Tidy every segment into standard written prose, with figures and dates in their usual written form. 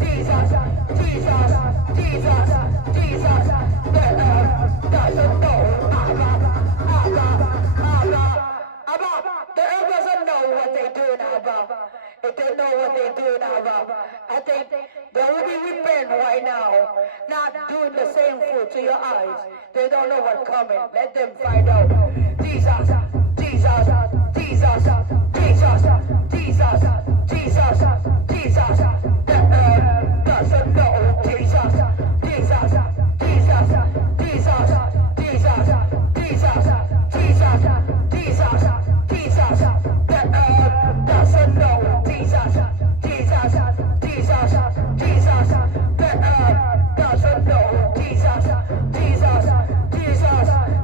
Jesus, Jesus, Jesus, Jesus. The earth doesn't know. The earth doesn't know what they're doing, Abba. If they know what they're doing, Abba, I think they will be repent right now, not doing the same food to your eyes. They don't know what's coming. Let them find out. Jesus, Jesus, Jesus, Jesus, Jesus, Jesus, Jesus. The earth doesn't know. Jesus, Jesus, Jesus, Jesus, Jesus, Jesus, Jesus, Jesus, Jesus. The earth doesn't know. Jesus, Jesus, Jesus, Jesus. The earth doesn't know. Jesus, Jesus, Jesus,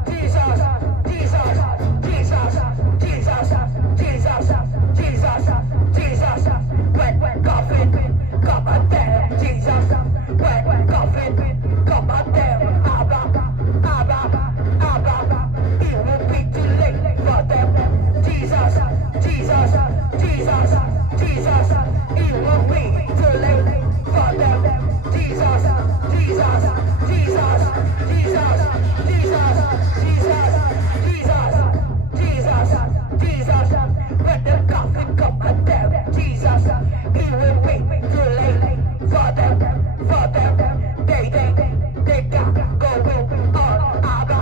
Jesus, Jesus, Jesus, Jesus, Jesus, Jesus, Jesus. When coffin come and them, Jesus. When coffin come and them, Abba, Abba, Abba. It will be too late for them. Jesus, Jesus, Jesus, Jesus. It will be too late for them. Jesus, Jesus, Jesus, Jesus, Jesus, Jesus, Jesus, Jesus, Jesus. When the coffin come and them, Jesus, it will be too late for them, for them. They got going on, Abba,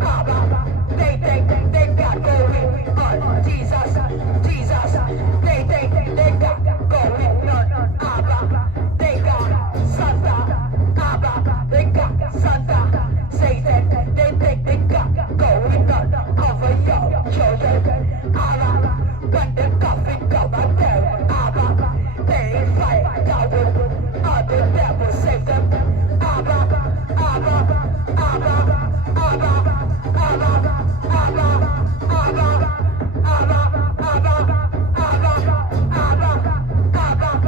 Abba. They got going on, Jesus, Jesus. They got going on, Abba. They got Santa, Abba. They got Santa, Satan. They got going on over your children, Abba. When the coffin come and them, Abba, they fight down, all the devil save them, Abba, Abba, Abba, Abba, Abba, Abba, Abba, Abba, Abba,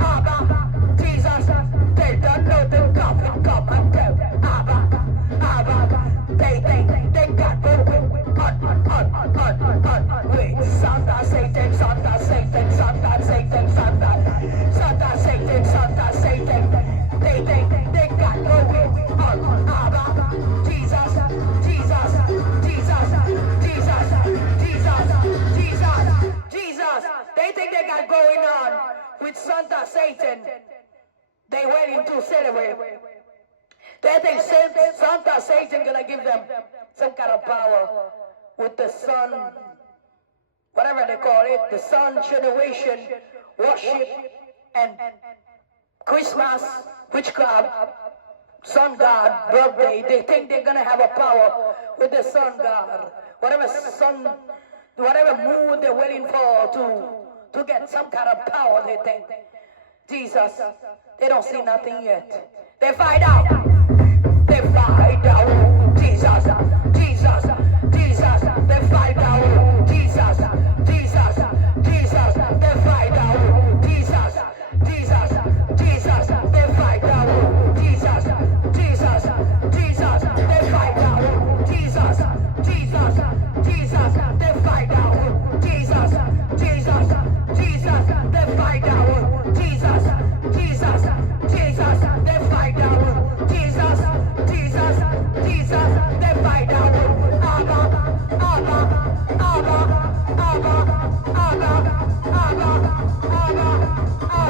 Abba, Jesus. They don't know the coffin come and them, Abba, Abba. They got going on with Santa, Satan, Santa, Satan, Santa, Satan, Santa, Santa, Satan, Santa, Satan. They got going on, Abba, Jesus, Jesus, Jesus, Jesus, Jesus, Jesus, Jesus. They think they got going on with Santa, Satan. They waiting to celebrate. They think Santa, Satan gonna give them some kind of power with the sun, whatever they call it, the sun generation, worship, and Christmas, witchcraft, sun god, birthday. They think they're gonna have a power with the sun god, whatever sun, whatever mood they're waiting for to get some kind of power. They think. Jesus, they don't see nothing yet. They find out. They find out. Jesus, Jesus, Jesus. They find out. Jesus, Jesus, Jesus. They find out. Jesus, Jesus, Jesus. They find out. Jesus, Jesus, Jesus. They find out. Jesus, Jesus, Jesus. They find out. Jesus, Jesus, Jesus. They find out. Jesus, Jesus, Jesus. They find out. Jesus, Jesus, Jesus. They find out. Abba, Abba, Abba, Abba, Abba, Abba, Abba, Abba.